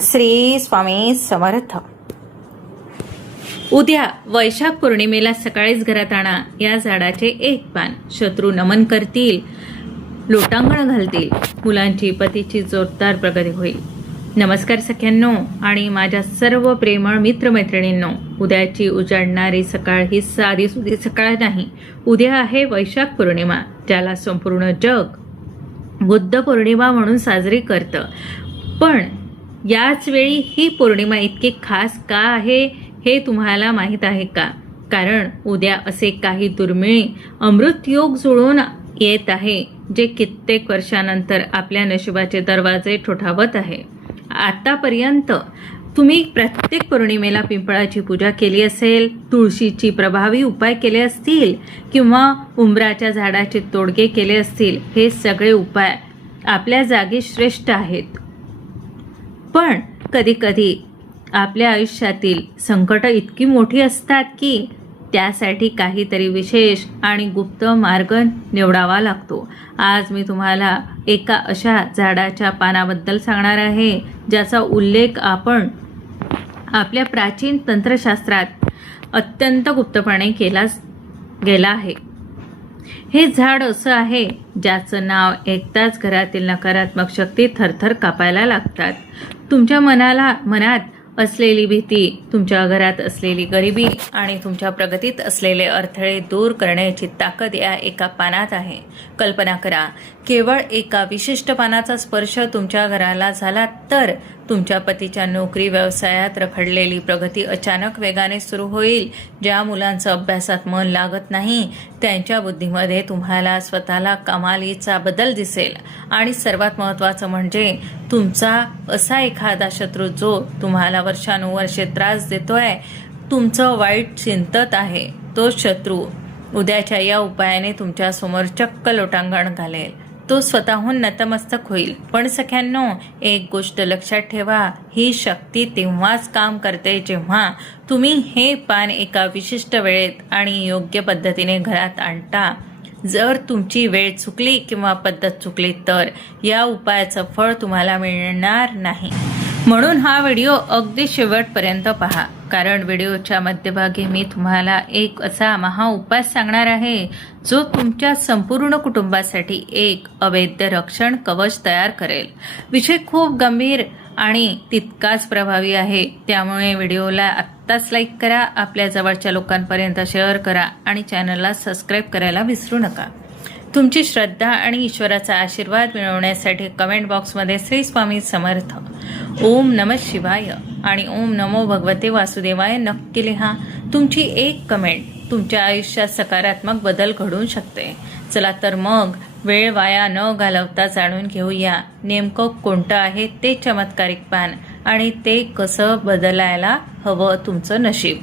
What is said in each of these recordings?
श्री स्वामी समर्थ. उद्या वैशाख पौर्णिमेला सकाळीच घरात आणा या झाडाचे एक पान. शत्रू नमन करतील, लोटांगण घालतील, मुलांची पतीची जोरदार प्रगती होईल. नमस्कार सख्यांनो आणि माझ्या सर्व प्रेमळ मित्रमैत्रिणींनो. उद्याची उजाडणारी सकाळ ही साधी सुधी सकाळ नाही. उद्या आहे वैशाख पौर्णिमा, ज्याला संपूर्ण जग बुद्ध पौर्णिमा म्हणून साजरी करतं. पण याच वेळी ही पौर्णिमा इतकी खास का आहे हे तुम्हाला माहीत आहे का? कारण उद्या असे काही दुर्मिळ अमृत योग जुळून येत आहे जे कित्येक वर्षानंतर आपल्या नशिबाचे दरवाजे ठोठावत आहे. आतापर्यंत तुम्ही प्रत्येक पौर्णिमेला पिंपळाची पूजा केली असेल, तुळशीची प्रभावी उपाय केले असतील किंवा उंबराच्या झाडाचे तोडगे केले असतील. हे सगळे उपाय आपल्या जागी श्रेष्ठ आहेत. पण कधीकधी आपल्या आयुष्यातील संकट इतकी मोठी असतात की त्यासाठी काहीतरी विशेष आणि गुप्त मार्ग निवडावा लागतो. आज मी तुम्हाला एका अशा झाडाच्या पानाबद्दल सांगणार आहे ज्याचा उल्लेख आपण आपल्या प्राचीन तंत्रशास्त्रात अत्यंत गुप्तपणे केला गेला आहे. हे झाड असं आहे ज्याचं नाव ऐकताच घरातील नकारात्मक शक्ती थरथर कापायला लागतात. तुमच्या मनात असलेली भीती, तुमच्या घरात असलेली गरिबी आणि तुमच्या प्रगतीत असलेले अडथळे दूर करण्याची ताकद या एका पानात आहे. कल्पना करा, केवळ एका विशिष्ट पानाचा स्पर्श तुमच्या घराला झाला तर तुमच्या पतीच्या नोकरी व्यवसायात रखडलेली प्रगती अचानक वेगाने सुरू होईल. ज्या मुलांचं अभ्यासात मन लागत नाही त्यांच्या बुद्धीमध्ये तुम्हाला स्वतःला कमालीचा बदल दिसेल. आणि सर्वात महत्त्वाचं म्हणजे तुमचा असा एखादा शत्रू जो तुम्हाला वर्षानुवर्षे त्रास देतोय, तुमचं वाईट चिंतत आहे, तो शत्रू उद्याच्या या उपायाने तुमच्या समोर चक्क लोटांगण घालेल. तो स्वतःहून नतमस्तक होईल. पण सख्यांनो, एक गोष्ट लक्षात ठेवा, ही शक्ती तेव्हाच काम करते जेव्हा तुम्ही हे पान एका विशिष्ट वेळेत आणि योग्य पद्धतीने घरात आणता. जर तुमची वेळ चुकली किंवा पद्धत चुकली तर या उपायाचं फळ तुम्हाला मिळणार नाही. म्हणून हा व्हिडिओ अगदी शेवटपर्यंत पहा, कारण व्हिडिओच्या मध्यभागी मी तुम्हाला एक असा महाउपाय सांगणार आहे जो तुमच्या संपूर्ण कुटुंबासाठी एक अवैध रक्षण कवच तयार करेल. विषय खूप गंभीर आणि तितकाच प्रभावी आहे, त्यामुळे व्हिडिओला आत्ताच लाईक करा, आपल्या जवळच्या लोकांपर्यंत शेअर करा आणि चॅनलला सबस्क्राईब करायला विसरू नका. तुमची श्रद्धा आणि ईश्वराचा आशीर्वाद मिळवण्यासाठी कमेंट बॉक्समध्ये श्री स्वामी समर्थ, ओम नमः शिवाय आणि ओम नमो भगवते वासुदेवाय नक्की लिहा. तुमची एक कमेंट तुमच्या आयुष्यात सकारात्मक बदल घडवू शकते. चला तर मग वेळ वाया न घालवता जाणून घेऊया नेमकं कोणतं आहे ते चमत्कारिक पान आणि ते कसं बदलायला हवं तुमचं नशीब.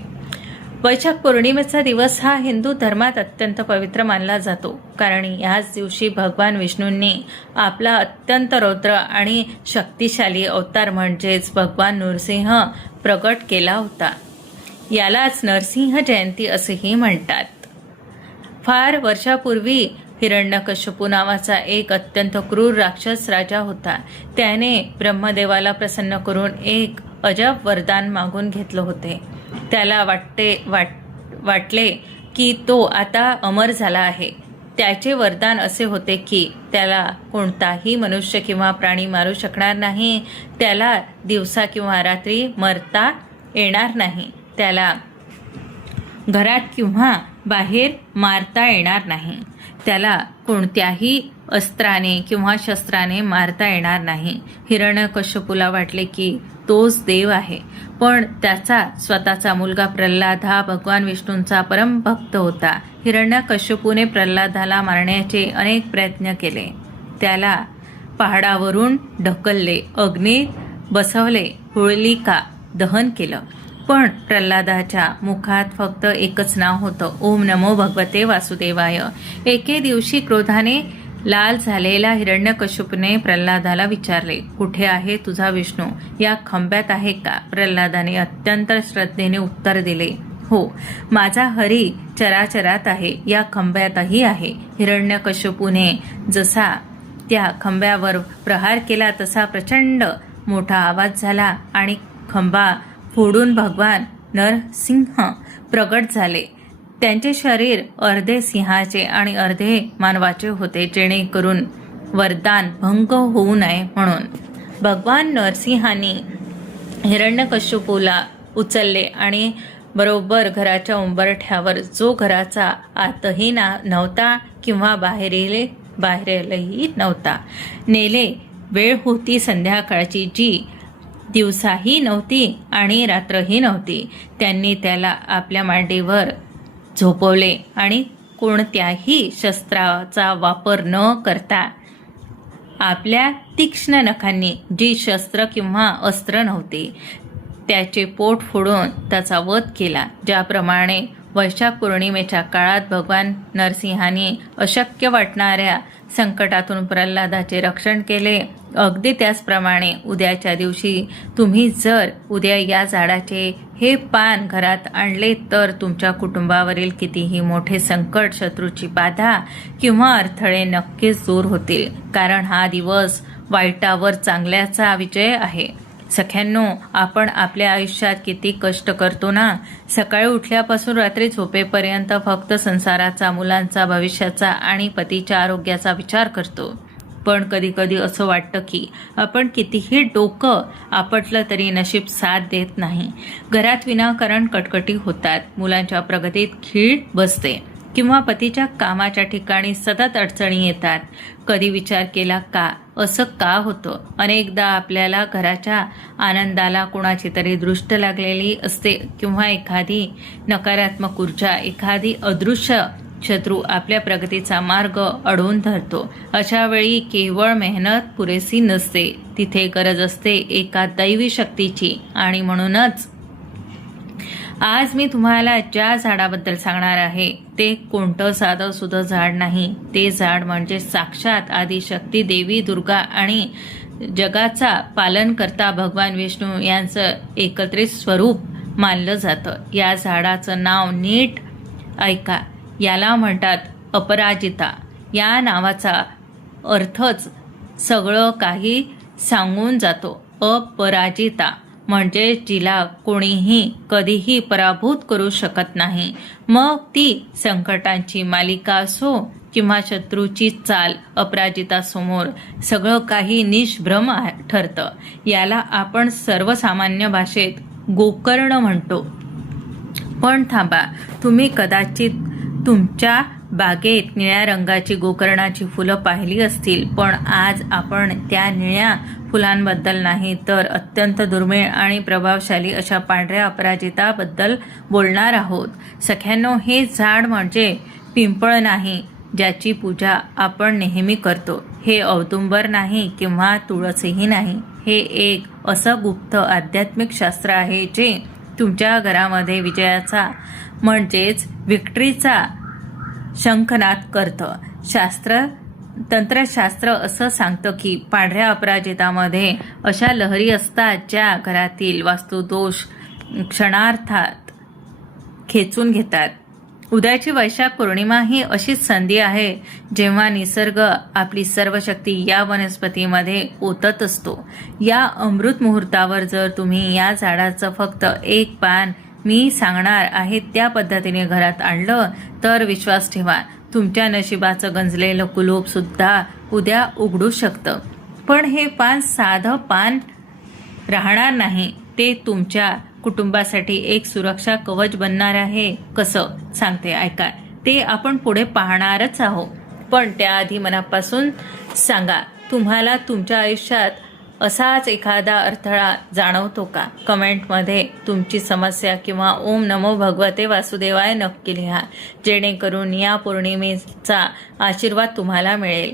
वैशाख पौर्णिमेचा दिवस हा हिंदू धर्मात अत्यंत पवित्र मानला जातो, कारण याच दिवशी भगवान विष्णूंनी आपला अत्यंत रौद्र आणि शक्तिशाली अवतार म्हणजेच भगवान नृसिंह प्रगट केला होता. यालाच नरसिंह जयंती असेही म्हणतात. फार वर्षापूर्वी हिरण्यकश्यपू नावाचा एक अत्यंत क्रूर राक्षस राजा होता. त्याने ब्रह्मदेवाला प्रसन्न करून एक अजब वरदान मागून घेतले होते. त्याला वाटले की तो आता अमर झाला आहे. त्याचे वरदान असे होते की त्याला कोणताही मनुष्य किंवा प्राणी मारू शकणार नाही, त्याला दिवसा किंवा रात्री मरता येणार नाही, त्याला घरात किंवा बाहेर मारता येणार नाही, त्याला कोणत्याही अस्त्राने किंवा शस्त्राने मारता येणार नाही. हिरण्यकश्यपूला वाटले की तोच देव आहे. पण त्याचा स्वतःचा मुलगा प्रल्हाद हा भगवान विष्णूंचा परम भक्त होता. हिरण्यकश्यपूने प्रल्हादाला मारण्याचे अनेक प्रयत्न केले. त्याला पहाडावरून ढकलले, अग्नीत बसवले, होलिका दहन केलं. पण प्रल्हादाच्या मुखात फक्त एकच नाव होतं, ओम नमो भगवते वासुदेवाय. एके दिवशी क्रोधाने लाल झालेला हिरण्यकश्यपूने प्रल्हादाला विचारले, कुठे आहे तुझा विष्णू? या खंब्यात आहे का? प्रल्हादाने अत्यंत श्रद्धेने उत्तर दिले, हो, माझा हरी चराचरात आहे, या खंब्यातही आहे. हिरण्यकश्यपूने जसा त्या खंब्यावर प्रहार केला तसा प्रचंड मोठा आवाज झाला आणि खंबा फोडून भगवान नरसिंह प्रगट झाले. त्यांचे शरीर अर्धे सिंहाचे आणि अर्धे मानवाचे होते, जेणेकरून वरदान भंग होऊ नये म्हणून. भगवान नरसिंहांनी हिरण्यकश्यपूला उचलले आणि बरोबर घराच्या उंबरठ्यावर, जो घराचा आतही नव्हता किंवा बाहेरही नव्हता, नेले. वेळ होती संध्याकाळची, जी दिवसाही नव्हती आणि रात्रही नव्हती. त्यांनी त्याला आपल्या मांडीवर झोपवले आणि कोणत्याही शस्त्राचा वापर न करता आपल्या तीक्ष्ण नखांनी, जी शस्त्र किंवा अस्त्र नव्हती, त्याचे पोट फोडून त्याचा वध केला. ज्याप्रमाणे वैशाख पौर्णिमेच्या काळात भगवान नरसिंहांनी अशक्य वाटणाऱ्या संकटातून प्रल्हादाचे रक्षण केले, अगदी त्याचप्रमाणे उद्याच्या दिवशी तुम्ही जर उद्या या झाडाचे हे पान घरात आणले तर तुमच्या कुटुंबावरील कितीही मोठे संकट, शत्रूची बाधा किंवा अडथळे नक्कीच दूर होतील. कारण हा दिवस वाईटावर चांगल्याचा विजय आहे. सख्यांनो, आपण आपल्या आयुष्यात किती कष्ट करतो ना. सकाळी उठल्यापासून रात्री झोपेपर्यंत फक्त संसाराचा, मुलांचा, भविष्याचा आणि पतीच्या आरोग्याचा विचार करतो. पण कधी कधी असं वाटतं की आपण कितीही डोकं आपटलं तरी नशीब साथ देत नाही. घरात विनाकारण कटकटी होतात, मुलांच्या प्रगतीत खीळ बसते किंवा पतीच्या कामाच्या ठिकाणी सतत अडचणी येतात. कधी विचार केला का असं का होतं? अनेकदा आपल्याला घराच्या आनंदाला कोणाची तरी दृष्ट लागलेली असते किंवा एखादी नकारात्मक ऊर्जा, एखादी अदृश्य शत्रू आपल्या प्रगतीचा मार्ग अडवून धरतो. अशा वेळी केवळ मेहनत पुरेसी नसते, तिथे गरज असते एका दैवी शक्तीची. आणि म्हणूनच आज मी तुम्हाला ज्या झाडाबद्दल सांगणार आहे ते कोणतं साधं सुधं झाड नाही. ते झाड म्हणजे साक्षात आदिशक्ती देवी दुर्गा आणि जगाचा पालनकर्ता भगवान विष्णू यांचं एकत्रित स्वरूप मानलं जातं. या झाडाचं नाव नीट ऐका. याला म्हणतात अपराजिता. या नावाचा अर्थच सगळं काही सांगून जातो. अपराजिता म्हणजे जिला कोणीही कधीही पराभूत करू शकत नाही. मग ती संकटांची मालिका असो किंवा शत्रूची चाल, अपराजितासमोर सगळं काही निष्भ्रम ठरतं. याला आपण सर्वसामान्य भाषेत गोकर्ण म्हणतो. पण थांबा, तुम्ही कदाचित तुमच्या बागेत निळ्या रंगाची गोकर्णाची फुलं पाहिली असतील, पण आज आपण त्या निळ्या फुलांबद्दल नाही तर अत्यंत दुर्मिळ आणि प्रभावशाली अशा पांढऱ्या अपराजिताबद्दल बोलणार आहोत. सख्यांनो, हे झाड म्हणजे पिंपळ नाही ज्याची पूजा आपण नेहमी करतो. हे औदुंबर नाही किंवा तुळसही नाही. हे एक असं गुप्त आध्यात्मिक शास्त्र आहे जे तुमच्या घरामध्ये विजयाचा म्हणजेच विक्ट्रीचा शंखनाद करतं. तंत्रशास्त्र असं सांगतं की पांढऱ्या अपराजितामध्ये अशा लहरी असतात ज्या घरातील वास्तुदोष क्षणार्धात खेचून घेतात. उद्याची वैशाख पौर्णिमा ही अशीच संधी आहे जेव्हा निसर्ग आपली सर्व शक्ती या वनस्पतीमध्ये ओतत असतो. या अमृत मुहूर्तावर जर तुम्ही या झाडाचं फक्त एक पान मी सांगणार आहे त्या पद्धतीने घरात आणलं तर विश्वास ठेवा, तुमच्या नशिबाचं गंजलेलं कुलूप सुद्धा उद्या उघडू शकतं. पण हे पान साधं पान राहणार नाही, ते तुमच्या कुटुंबासाठी एक सुरक्षा कवच बनणार आहे. कसं सांगते ऐका. ते आपण पुढे पाहणारच आहोत. पण त्याआधी मनापासून सांगा, तुम्हाला तुमच्या आयुष्यात असाच एखादा अडथळा जाणवतो का? कमेंटमध्ये तुमची समस्या किंवा ओम नमो भगवते वासुदेवाय नक्की लिहा, जेणेकरून या पौर्णिमेचा आशीर्वाद तुम्हाला मिळेल.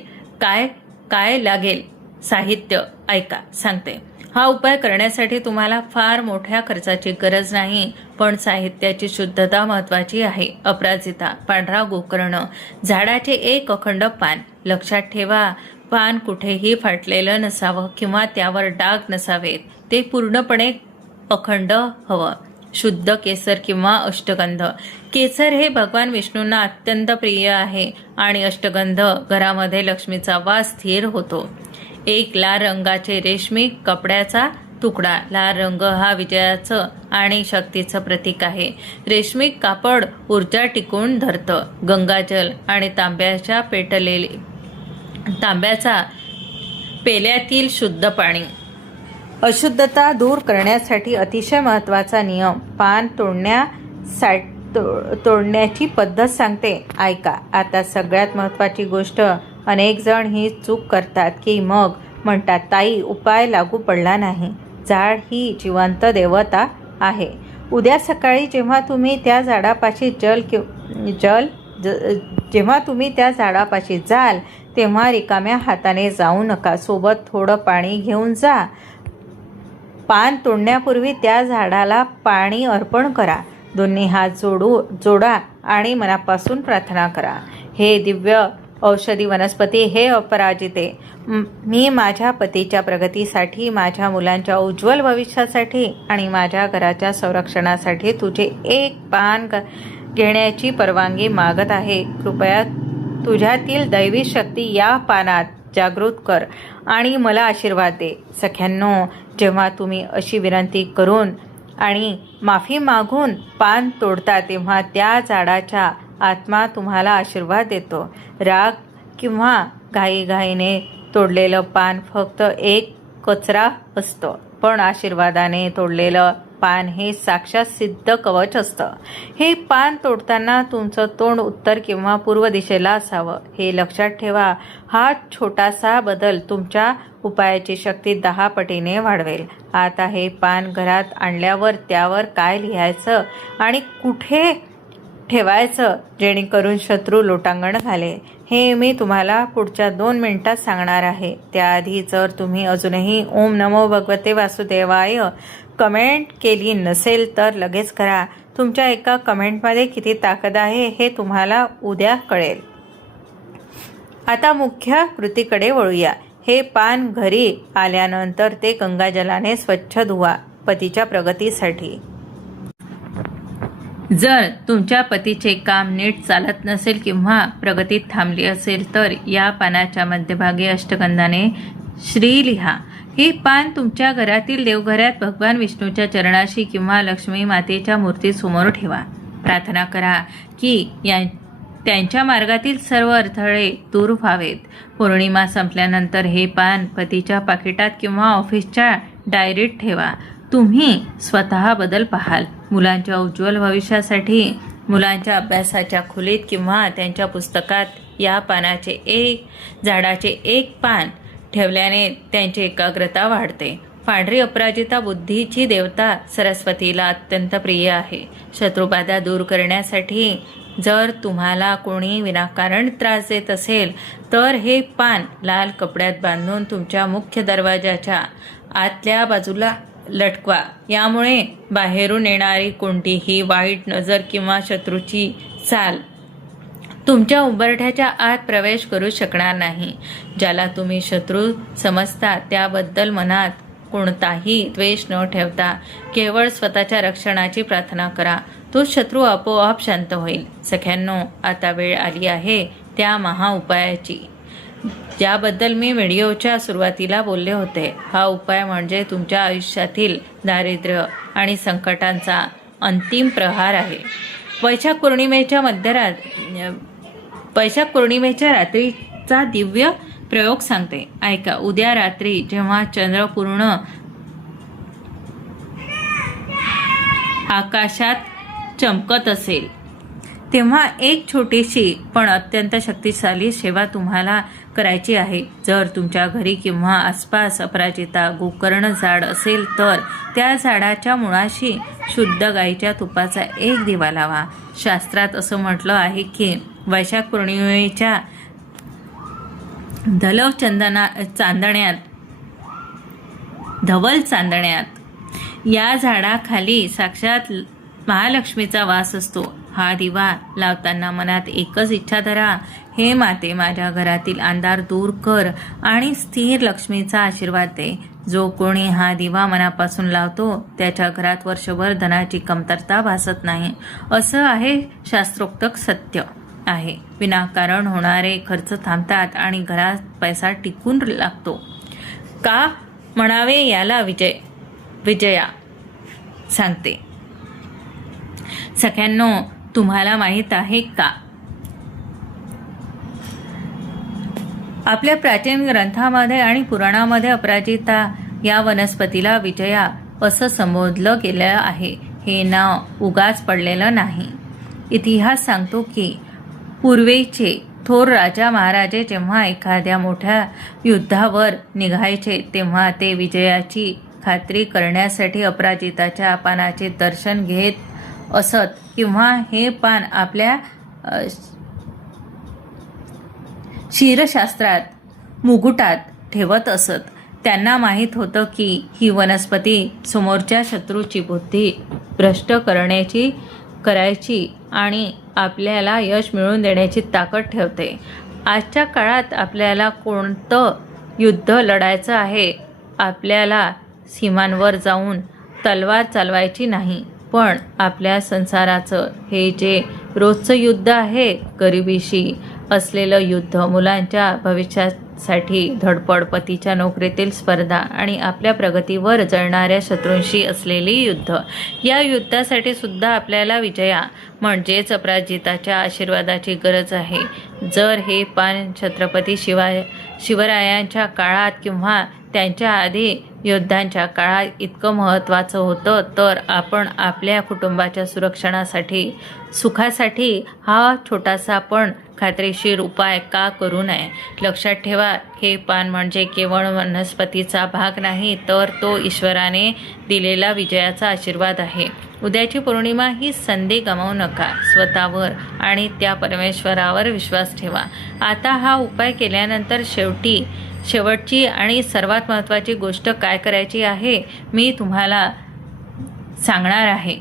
काय लागेल साहित्य ऐका सांगते. हा उपाय करण्यासाठी तुम्हाला फार मोठ्या खर्चाची गरज नाही, पण साहित्याची शुद्धता महत्वाची आहे. अपराजिता, पांढरा गोकर्ण, झाडाचे एक अखंड पान. लक्षात ठेवा, पान कुठेही फाटलेलं नसावं किंवा त्यावर डाग नसावेत. ते पूर्णपणे अखंड हवं. शुद्ध केसर किंवा अष्टगंध. केसर हे भगवान विष्णूंना अत्यंत प्रिय आहे आणि अष्टगंध घरामध्ये लक्ष्मीचा वास स्थिर होतो. एक लाल रंगाचे रेशमी कपड्याचा तुकडा. लाल रंग हा विजयाचं आणि शक्तीचं प्रतीक आहे. रेशमी कापड ऊर्जा टिकवून धरतं. गंगाजल आणि तांब्याचा पेल्यातील शुद्ध पाणी. अशुद्धता दूर करण्यासाठी अतिशय महत्त्वाचा नियम. पान तोडण्याची पद्धत सांगते, ऐका. आता सगळ्यात महत्त्वाची गोष्ट, अनेक जण ही चूक करतात की मग म्हणतात, ताई उपाय लागू पडला नाही. झाड ही जिवंत देवता आहे. उद्या सकाळी जेव्हा तुम्ही त्या झाडापाशी जाल तेव्हा रिकाम्या हाताने जाऊ नका. सोबत थोडं पाणी घेऊन जा. पान तोडण्यापूर्वी त्या झाडाला पाणी अर्पण करा. दोन्ही हात जोडा आणि मनापासून प्रार्थना करा, हे दिव्य औषधी वनस्पती, हे अपराजिते, मी माझ्या पतीच्या प्रगतीसाठी, माझ्या मुलांच्या उज्ज्वल भविष्यासाठी आणि माझ्या घराच्या संरक्षणासाठी तुझे एक पान घेण्याची परवानगी मागत आहे. कृपया तुझ्यातील दैवी शक्ती या पानात जागृत कर आणि मला आशीर्वाद दे. सख्यांनो, जेव्हा तुम्ही अशी विनंती करून आणि माफी मागून पान तोडता तेव्हा त्या झाडाचा आत्मा तुम्हाला आशीर्वाद देतो. राग किंवा घाईघाईने तोडलेलं पान फक्त एक कचरा असतं, पण आशीर्वादाने तोडलेलं पान हे साक्षात सिद्ध कवच असतं. हे पान तोडताना तुमचं तोंड उत्तर किंवा पूर्व दिशेला असावं, हे लक्षात ठेवा. हा छोटासा बदल तुमच्या उपायाची शक्ती 10 पटीने वाढवेल. आता हे पान घरात आणल्यावर त्यावर काय लिहायचं आणि कुठे ठेवायचं जेणेकरून शत्रू लोटांगण घाले, हे मी तुम्हाला पुढच्या 2 मिनिटात सांगणार आहे. त्याआधी जर तुम्ही अजूनही ओम नमो भगवते वासुदेवाय कमेंट केली नसेल तर लगेच करा. तुमच्या एका कमेंटमध्ये किती ताकद आहे हे तुम्हाला उद्या कळेल. आता मुख्य कृतीकडे वळूया. हे पान घरी आल्यानंतर ते गंगाजलाने स्वच्छ धुवा, पतीच्या प्रगतीसाठी. जर तुमच्या पतीचे काम नीट चालत नसेल किंवा प्रगतीत थांबली असेल तर या पानाच्या मध्यभागी अष्टगंधाने श्री लिहा. हे पान तुमच्या घरातील देवघरात भगवान विष्णूच्या चरणाशी किंवा लक्ष्मी मातेच्या मूर्तीसमोर ठेवा. प्रार्थना करा की त्यांच्या मार्गातील सर्व अडथळे दूर व्हावेत. पौर्णिमा संपल्यानंतर हे पान पतीच्या पाकिटात किंवा ऑफिसच्या डायरीत ठेवा. तुम्ही स्वतः बदल पाहाल. मुलांच्या उज्ज्वल भविष्यासाठी मुलांच्या अभ्यासाच्या खोलीत किंवा त्यांच्या पुस्तकात या झाडाचे एक पान ठेवल्याने त्यांची एकाग्रता वाढते. पांढरी अपराजिता बुद्धीची देवता सरस्वतीला अत्यंत प्रिय आहे. शत्रुबाधा दूर करण्यासाठी जर तुम्हाला कोणी विनाकारण त्रास देत असेल तर हे पान लाल कपड्यात बांधून तुमच्या मुख्य दरवाजाच्या आतल्या बाजूला लटकवा. यामुळे बाहेरून येणारी कोणतीही वाईट नजर किंवा शत्रूची चाल तुमच्या उंबरठ्याच्या आत प्रवेश करू शकणार नाही. ज्याला तुम्ही शत्रू समजता त्याबद्दल मनात कोणताही द्वेष न ठेवता केवळ स्वतःच्या रक्षणाची प्रार्थना करा. तो शत्रू आपोआप शांत होईल. सख्यांनो, आता वेळ आली आहे त्या महाउपायाची, ज्याबद्दल मी व्हिडिओच्या सुरुवातीला बोलले होते. हा उपाय म्हणजे तुमच्या आयुष्यातील दारिद्र्य आणि संकटांचा अंतिम प्रहार आहे. वैशाख पौर्णिमेच्या रात्रीचा दिव्य प्रयोग सांगते, ऐका. उद्या रात्री जेव्हा चंद्र पूर्ण आकाशात चमकत असेल तेव्हा एक छोटीशी पण अत्यंत शक्तिशाली सेवा तुम्हाला करायची आहे. जर तुमच्या घरी किंवा आसपास अपराजिता गोकर्ण झाड असेल तर त्या झाडाच्या मुळाशी शुद्ध गाईच्या तुपाचा एक दिवा लावा. शास्त्रात असं म्हटलं आहे की वैशाख पौर्णिमेच्या धवल चांदण्यात या झाडाखाली साक्षात महालक्ष्मीचा वास असतो. हा दिवा लावताना मनात एकच इच्छा धरा, हे माते, माझ्या घरातील अंधार दूर कर आणि स्थिर लक्ष्मीचा आशीर्वाद दे. जो कोणी हा दिवा मनापासून लावतो त्याच्या घरात वर्षभर धनाची कमतरता भासत नाही. असं आहे शास्त्रोक्त सत्य आहे. विनाकारण होणारे खर्च थांबतात आणि घरात पैसा टिकून लागतो. का म्हणावे याला विजया सांगते. सख्यांनो, तुम्हाला माहीत आहे का, आपल्या प्राचीन ग्रंथामध्ये आणि पुराणामध्ये अपराजिता या वनस्पतीला विजया असं संबोधलं गेलं आहे. हे नाव उगाच पडलेलं नाही. इतिहास सांगतो की पूर्वीचे थोर राजा महाराजे जेव्हा एखाद्या मोठ्या युद्धावर निघायचे तेव्हा ते विजयाची खात्री करण्यासाठी अपराजिताच्या पानाचे दर्शन घेत असत किंवा हे पान आपल्या शिरशास्त्रात मुकुटात ठेवत असत. त्यांना माहीत होतं की ही वनस्पती समोरच्या शत्रूची बुद्धी भ्रष्ट करायची आणि आपल्याला यश मिळवून देण्याची ताकद ठेवते. आजच्या काळात आपल्याला कोणतं युद्ध लढायचं आहे, आपल्याला सीमांवर जाऊन तलवार चालवायची नाही, पण आपल्या संसाराचं हे जे रोजचं युद्ध आहे, गरिबीशी असलेलं युद्ध, मुलांच्या भविष्यासाठी धडपड, पतीच्या नोकरीतील स्पर्धा आणि आपल्या प्रगतीवर जळणाऱ्या शत्रूंशी असलेली युद्ध, या युद्धासाठी सुद्धा आपल्याला विजया म्हणजेच अपराजिताच्या आशीर्वादाची गरज आहे. जर हे पान छत्रपती शिवरायांच्या काळात किंवा त्यांच्या आधी योद्ध्यांच्या काळात इतकं महत्त्वाचं होतं, तर आपण आपल्या कुटुंबाच्या सुखासाठी हा छोटासा पण खात्रीशीर उपाय का करू नये. लक्षात ठेवा, हे पान म्हणजे केवळ वनस्पतीचा भाग नाही, तर तो ईश्वराने दिलेला विजयाचा आशीर्वाद आहे. उद्याची पौर्णिमा ही संधी गमावू नका. स्वतःवर आणि त्या परमेश्वरावर विश्वास ठेवा. आता हा उपाय केल्यानंतर शेवटची आणि सर्वात महत्त्वाची गोष्ट काय करायची आहे मी तुम्हाला सांगणार आहे.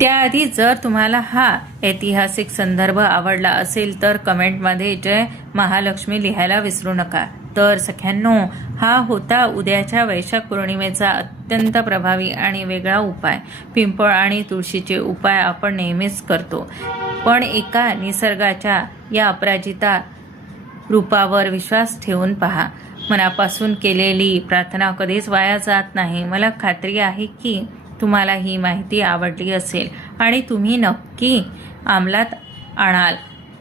त्याआधी जर तुम्हाला हा ऐतिहासिक संदर्भ आवडला असेल तर कमेंटमध्ये जय महालक्ष्मी लिहायला विसरू नका. तर सख्यांनो, हा होता उद्याच्या वैशाख पौर्णिमेचा अत्यंत प्रभावी आणि वेगळा उपाय. पिंपळ आणि तुळशीचे उपाय आपण नेहमीच करतो, पण एका निसर्गाच्या या अपराजिता रूपावर विश्वास ठेवून पहा. मनापासून केलेली प्रार्थना कधीच वाया जात नाही. मला खात्री आहे की तुम्हाला ही माहिती आवडली असेल आणि तुम्ही नक्की अंमलात आणाल.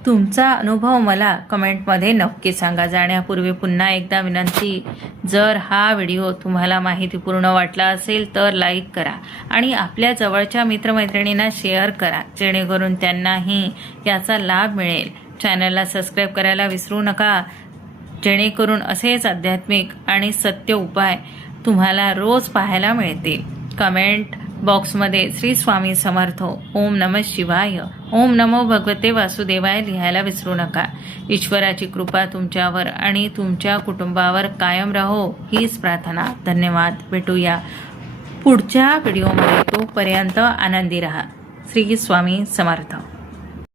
तुमचा अनुभव मला कमेंटमध्ये नक्की सांगा. जाण्यापूर्वी पुन्हा एकदा विनंती, जर हा व्हिडिओ तुम्हाला माहितीपूर्ण वाटला असेल तर लाईक करा आणि आपल्या जवळच्या मित्रमैत्रिणींना शेअर करा, जेणेकरून त्यांनाही याचा लाभ मिळेल. चॅनलला सबस्क्राईब करायला विसरू नका, जेणेकरून असेच आध्यात्मिक आणि सत्य उपाय तुम्हाला रोज पाहायला मिळतील. कमेंट बॉक्समध्ये श्री स्वामी समर्थ, ओम नमः शिवाय, ओम नमो भगवते वासुदेवाय लिहायला विसरू नका. ईश्वराची कृपा तुमच्यावर आणि तुमच्या कुटुंबावर कायम राहो हीच प्रार्थना. धन्यवाद. भेटूया पुढच्या व्हिडिओमध्ये. तोपर्यंत आनंदी रहा. श्री स्वामी समर्थ.